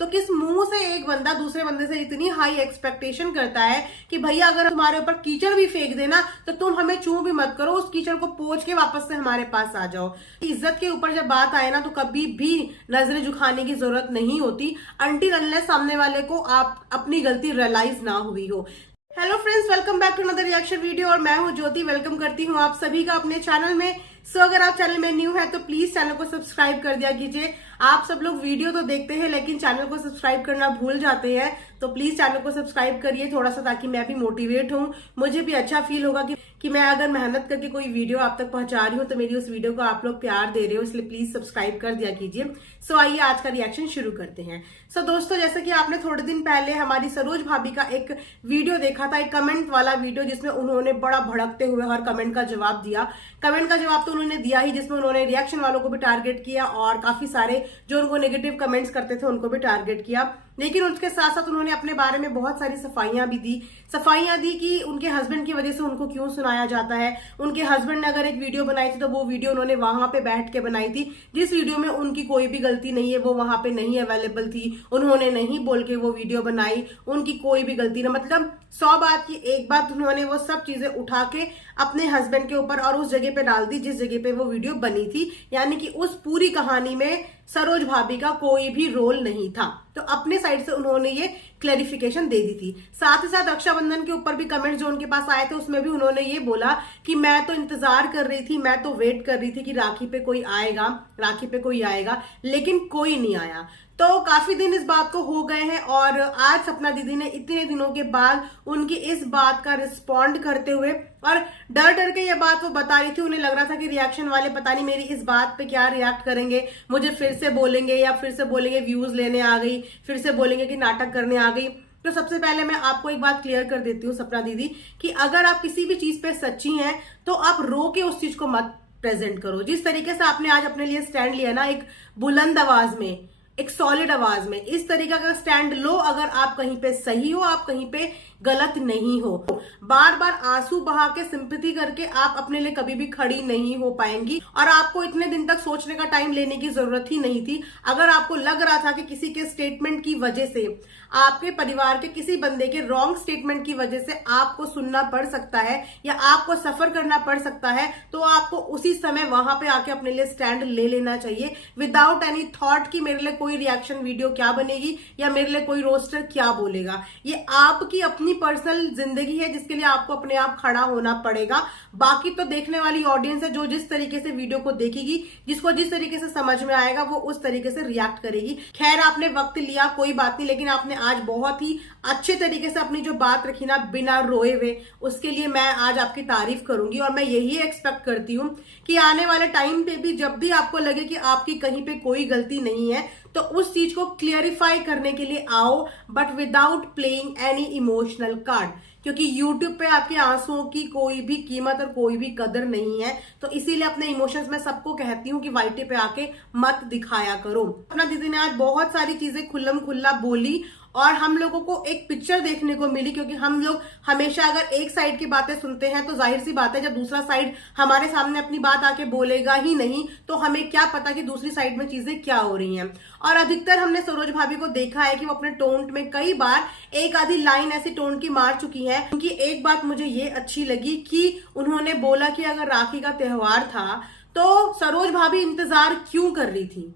तो किस मुंह से एक बंदा दूसरे बंदे से इतनी हाई एक्सपेक्टेशन करता है कि भैया अगर तुम्हारे ऊपर कीचड़ भी फेंक देना तो तुम हमें चू भी मत करो, उस कीचड़ को पोंछ के वापस से हमारे पास आ जाओ। इज्जत के ऊपर जब बात आए ना तो कभी भी नजरें झुकाने की जरूरत नहीं होती, अनटिल अनलेस सामने वाले को आप अपनी गलती रियलाइज ना हुई हो। Hello friends, welcome back to another reaction video और मैं हूं ज्योति। वेलकम करती हूं आप सभी का अपने चैनल में। अगर आप चैनल में न्यू है तो प्लीज चैनल को सब्सक्राइब कर दिया कीजिए। आप सब लोग वीडियो तो देखते हैं लेकिन चैनल को सब्सक्राइब करना भूल जाते हैं, तो प्लीज चैनल को सब्सक्राइब करिए थोड़ा सा, ताकि मैं भी मोटिवेट हूं, मुझे भी अच्छा फील होगा कि मैं अगर मेहनत करके कोई वीडियो आप तक पहुंचा रही हूँ तो मेरी उस वीडियो को आप लोग प्यार दे रहे हो, इसलिए प्लीज सब्सक्राइब कर दिया कीजिए। आइए आज का रिएक्शन शुरू करते हैं। दोस्तों, जैसे कि आपने थोड़े दिन पहले हमारी सरोज भाभी का एक वीडियो देखा था, एक कमेंट वाला वीडियो, जिसमें उन्होंने बड़ा भड़कते हुए हर कमेंट का जवाब दिया। कमेंट का जवाब तो उन्होंने दिया ही, जिसमें उन्होंने रिएक्शन वालों को भी टारगेट किया और काफी सारे जो उनको नेगेटिव कमेंट्स करते थे उनको भी टारगेट किया। लेकिन उसके साथ साथ उन्होंने अपने बारे में बहुत सारी सफाइयां भी दी। सफाइयां दी कि उनके हस्बैंड की वजह से उनको क्यों सुनाया जाता है। उनके हस्बैंड ने अगर एक वीडियो बनाई थी तो वो वीडियो उन्होंने वहां पे बैठ के बनाई थी, जिस वीडियो में उनकी कोई भी गलती नहीं है, वो वहां पे नहीं अवेलेबल थी, उन्होंने नहीं बोल के वो वीडियो बनाई, उनकी कोई भी गलती ना, मतलब 100 बात की एक बात उन्होंने वो सब चीजें उठा के अपने हस्बैंड के ऊपर और उस जगह पे डाल दी जिस जगह पे वो वीडियो बनी थी। यानी कि उस पूरी कहानी में सरोज भाभी का कोई भी रोल नहीं था, तो अपने साइड से उन्होंने ये क्लैरिफिकेशन दे दी थी। साथ ही साथ रक्षाबंधन के ऊपर भी कमेंट जो उनके पास आए थे उसमें भी उन्होंने ये बोला कि मैं तो इंतजार कर रही थी, मैं तो वेट कर रही थी कि राखी पे कोई आएगा, राखी पे कोई आएगा, लेकिन कोई नहीं आया। तो काफी दिन इस बात को हो गए हैं और आज सपना दीदी ने इतने दिनों के बाद उनकी इस बात का रिस्पॉन्ड करते हुए, और डर डर के ये बात वो बता रही थी, उन्हें लग रहा था कि रिएक्शन वाले पता नहीं मेरी इस बात पे क्या रिएक्ट करेंगे, मुझे फिर से बोलेंगे या फिर से बोलेंगे व्यूज लेने आ गई, फिर से बोलेंगे कि नाटक करने आ गई। तो सबसे पहले मैं आपको एक बात क्लियर कर देती हूँ सपना दीदी, कि अगर आप किसी भी चीज पे सच्ची हैं तो आप रो के उस चीज को मत प्रेजेंट करो। जिस तरीके से आपने आज अपने लिए स्टैंड लिया ना, एक बुलंद आवाज में, एक सॉलिड आवाज में, इस तरीके का स्टैंड लो। अगर आप कहीं पे सही हो, आप कहीं पे गलत नहीं हो। बार बार आंसू बहा के सिंपैथी करके आप अपने लिए कभी भी खड़ी नहीं हो पाएंगी, और आपको इतने दिन तक सोचने का टाइम लेने की जरूरत ही नहीं थी। अगर आपको लग रहा था कि किसी के स्टेटमेंट की वजह से, आपके परिवार के किसी बंदे के रॉन्ग स्टेटमेंट की वजह से आपको सुनना पड़ सकता है या आपको सफर करना पड़ सकता है, तो आपको उसी समय वहां पे आके अपने लिए स्टैंड ले लेना चाहिए, विदाउट एनी थॉट कि मेरे लिए कोई रिएक्शन वीडियो क्या बनेगी या मेरे लिए कोई रोस्टर क्या बोलेगा। ये आपकी अपनी पर्सनल जिंदगी है जिसके लिए आपको अपने आप खड़ा होना पड़ेगा। बाकी तो देखने वाली ऑडियंस है जो जिस तरीके से वीडियो को देखेगी, जिसको जिस तरीके से समझ में आएगा वो उस तरीके से रिएक्ट करेगी। खैर, आपने वक्त लिया, कोई बात नहीं, लेकिन आपने आज बहुत ही अच्छे तरीके से अपनी जो बात रखी ना बिना रोए हुए, उसके लिए मैं आज आपकी तारीफ करूंगी। और मैं यही एक्सपेक्ट करती हूं कि आने वाले टाइम पे भी जब भी आपको लगे कि आपकी कहीं पे कोई गलती नहीं है तो उस चीज को क्लियरिफाई करने के लिए आओ, but without playing any emotional card, क्योंकि YouTube पे आपके आंसुओं की कोई भी कीमत और कोई भी कदर नहीं है। तो इसीलिए अपने इमोशंस में सबको कहती हूँ कि वाईटी पे आके मत दिखाया करो। अपना दीदी ने आज बहुत सारी चीजें खुल्लम खुल्ला बोली और हम लोगों को एक पिक्चर देखने को मिली, क्योंकि हम लोग हमेशा अगर एक साइड की बातें सुनते हैं तो जाहिर सी बात है जब दूसरा साइड हमारे सामने अपनी बात आके बोलेगा ही नहीं तो हमें क्या पता कि दूसरी साइड में चीजें क्या हो रही हैं। और अधिकतर हमने सरोज भाभी को देखा है कि वो अपने टोन में कई बार एक आधी लाइन ऐसी टोन की मार चुकी है। उनकी एक बात मुझे ये अच्छी लगी कि उन्होंने बोला कि अगर राखी का त्योहार था तो सरोज भाभी इंतजार क्यों कर रही थी,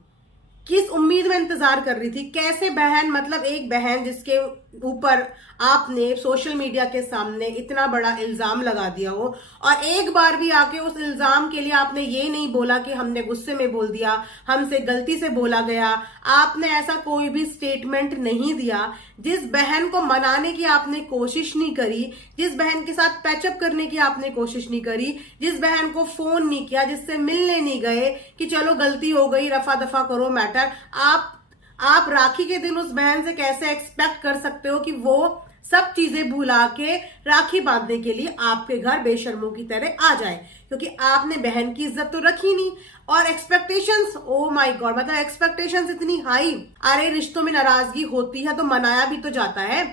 किस उम्मीद में इंतजार कर रही थी, कैसे बहन, मतलब एक बहन जिसके ऊपर आपने सोशल मीडिया के सामने इतना बड़ा इल्जाम लगा दिया हो और एक बार भी आके उस इल्जाम के लिए आपने ये नहीं बोला कि हमने गुस्से में बोल दिया, हमसे गलती से बोला गया, आपने ऐसा कोई भी स्टेटमेंट नहीं दिया। जिस बहन को मनाने की आपने कोशिश नहीं करी, जिस बहन के साथ पैचअप करने की आपने कोशिश नहीं करी, जिस बहन को फोन नहीं किया, जिससे मिलने नहीं गए कि चलो गलती हो गई रफा दफा करो मैटर, आप राखी के दिन उस बहन से कैसे एक्सपेक्ट कर सकते हो कि वो सब चीजें भुला के राखी बांधने के लिए आपके घर बेशर्मों की तरह आ जाए, क्योंकि आपने बहन की इज्जत तो रखी नहीं। और एक्सपेक्टेशंस, ओ माय गॉड, मतलब एक्सपेक्टेशंस इतनी हाई। अरे रिश्तों में नाराजगी होती है तो मनाया भी तो जाता है।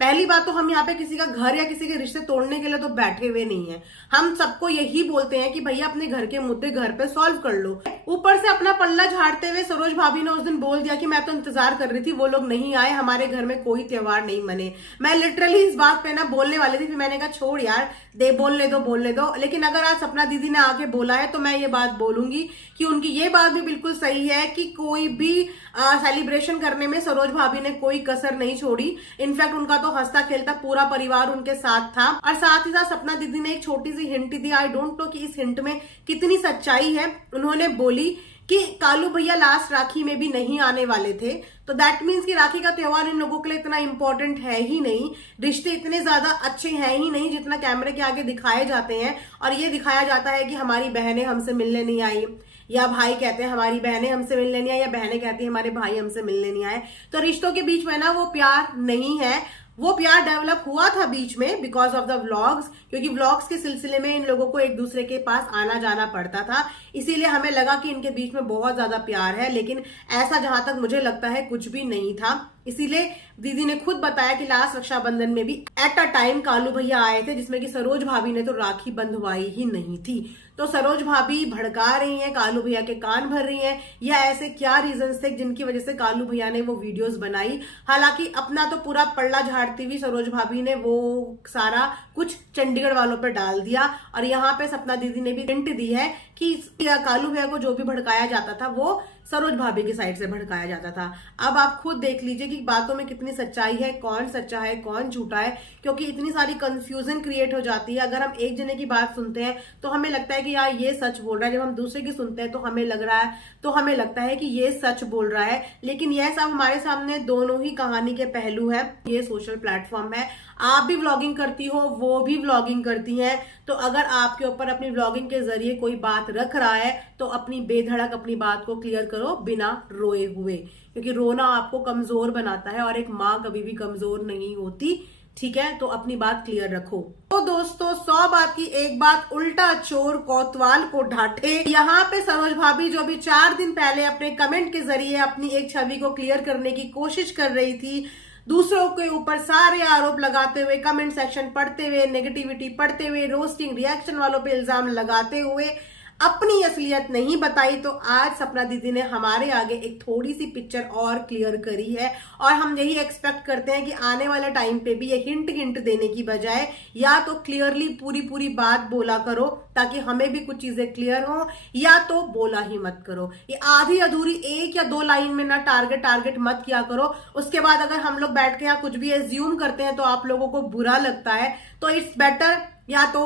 पहली बात तो हम यहाँ पे किसी का घर या किसी के रिश्ते तोड़ने के लिए तो बैठे हुए नहीं है। हम सबको यही बोलते हैं कि भैया अपने घर के मुद्दे घर पे सॉल्व कर लो। ऊपर से अपना पल्ला झाड़ते हुए सरोज भाभी ने उस दिन बोल दिया कि मैं तो इंतजार कर रही थी, वो लोग नहीं आए, हमारे घर में कोई त्योहार नहीं मने। मैं लिटरली इस बात पे ना बोलने वाली थी, फिर मैंने कहा छोड़ यार, दे बोलने दो। लेकिन अगर आज सपना दीदी ने आके बोला है तो मैं ये बात बोलूंगी कि उनकी ये बात भी बिल्कुल सही है कि कोई भी सेलिब्रेशन करने में सरोज भाभी ने कोई कसर नहीं छोड़ी। इनफैक्ट उनका तो हंसता खेलता पूरा परिवार उनके साथ था। और साथ ही साथ सपना दीदी ने एक छोटी सी हिंट दी, आई डोंट नो कि इस हिंट में कितनी सच्चाई है। उन्होंने बोली कि कालू भैया लास्ट राखी में भी नहीं आने वाले थे, तो दैट मीन्स कि राखी का त्योहार इन लोगों के लिए इतना इंपॉर्टेंट है ही नहीं, रिश्ते इतने ज्यादा अच्छे हैं ही नहीं जितना कैमरे के आगे दिखाए जाते हैं। और ये दिखाया जाता है कि हमारी बहनें हमसे मिलने नहीं आई, या भाई कहते हैं हमारी बहनें हमसे मिलने नहीं आई, या बहनें कहती हैं हमारे भाई हमसे मिलने नहीं आए। तो रिश्तों के बीच में ना वो प्यार नहीं है। वो प्यार डेवलप हुआ था बीच में बिकॉज ऑफ द व्लॉग्स, क्योंकि व्लॉग्स के सिलसिले में इन लोगों को एक दूसरे के पास आना जाना पड़ता था, इसीलिए हमें लगा कि इनके बीच में बहुत ज्यादा प्यार है। लेकिन ऐसा जहां तक मुझे लगता है कुछ भी नहीं था। इसीलिए दीदी ने खुद बताया कि लास्ट रक्षाबंधन में भी एट अ टाइम कालू भैया आए थे, जिसमें कि सरोज भाभी ने तो राखी बंधवाई ही नहीं थी। तो सरोज भाभी भड़का रही हैं, कालू भैया के कान भर रही हैं, या ऐसे क्या रीजंस थे जिनकी वजह से कालू भैया ने वो वीडियोस बनाई। हालांकि अपना तो पूरा पल्ला झाड़ती हुई सरोज भाभी ने वो सारा कुछ चंडीगढ़ वालों पर डाल दिया। और यहाँ पे सपना दीदी ने भी हिंट दी है कि कालू भैया को जो भी भड़काया जाता था वो सरोज भाभी की साइड से भड़काया जाता था। अब आप खुद देख लीजिए कि बातों में कितनी सच्चाई है, कौन सच्चा है कौन झूठा है, क्योंकि इतनी सारी कंफ्यूजन क्रिएट हो जाती है। अगर हम एक जने की बात सुनते हैं तो हमें लगता है कि यार ये सच बोल रहा है, जब हम दूसरे की सुनते हैं तो हमें लगता है कि ये सच बोल रहा है। लेकिन यह सब हमारे सामने दोनों ही कहानी के पहलू है। ये सोशल प्लेटफॉर्म है, आप भी व्लॉगिंग करती हो, वो भी व्लॉगिंग करती हैं, तो अगर आपके ऊपर अपनी व्लॉगिंग के जरिए कोई बात रख रहा है तो अपनी बेधड़क अपनी बात को क्लियर करो बिना रोए हुए, क्योंकि रोना आपको कमजोर बनाता है और एक माँ कभी भी कमजोर नहीं होती। ठीक है, तो अपनी बात क्लियर रखो। तो दोस्तों 100 बात की एक बात, उल्टा चोर कोतवाल को ढांढे। यहाँ पे सरोज भाभी जो भी 4 दिन पहले अपने कमेंट के जरिए अपनी एक छवि को क्लियर करने की कोशिश कर रही थी, दूसरों के ऊपर सारे आरोप लगाते हुए, कमेंट सेक्शन पढ़ते हुए, नेगेटिविटी पढ़ते हुए, रोस्टिंग रिएक्शन वालों पे इल्जाम लगाते हुए अपनी असलियत नहीं बताई, तो आज सपना दीदी ने हमारे आगे एक थोड़ी सी पिक्चर और क्लियर करी है। और हम यही एक्सपेक्ट करते हैं कि आने वाले टाइम पे भी ये हिंट देने की बजाय या तो क्लियरली पूरी बात बोला करो ताकि हमें भी कुछ चीजें क्लियर हो, या तो बोला ही मत करो। ये आधी अधूरी 1 या 2 लाइन में ना टारगेट मत किया करो। उसके बाद अगर हम लोग बैठ के यहाँ कुछ भी एज्यूम करते हैं तो आप लोगों को बुरा लगता है। तो इट्स बेटर या तो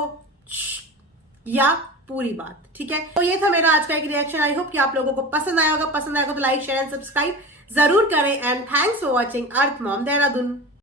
या पूरी बात। ठीक है, तो ये था मेरा आज का एक रिएक्शन। आई होप कि आप लोगों को पसंद आया होगा। पसंद आएगा तो लाइक शेयर एंड सब्सक्राइब जरूर करें। And thanks for watching earth mom Dehradun.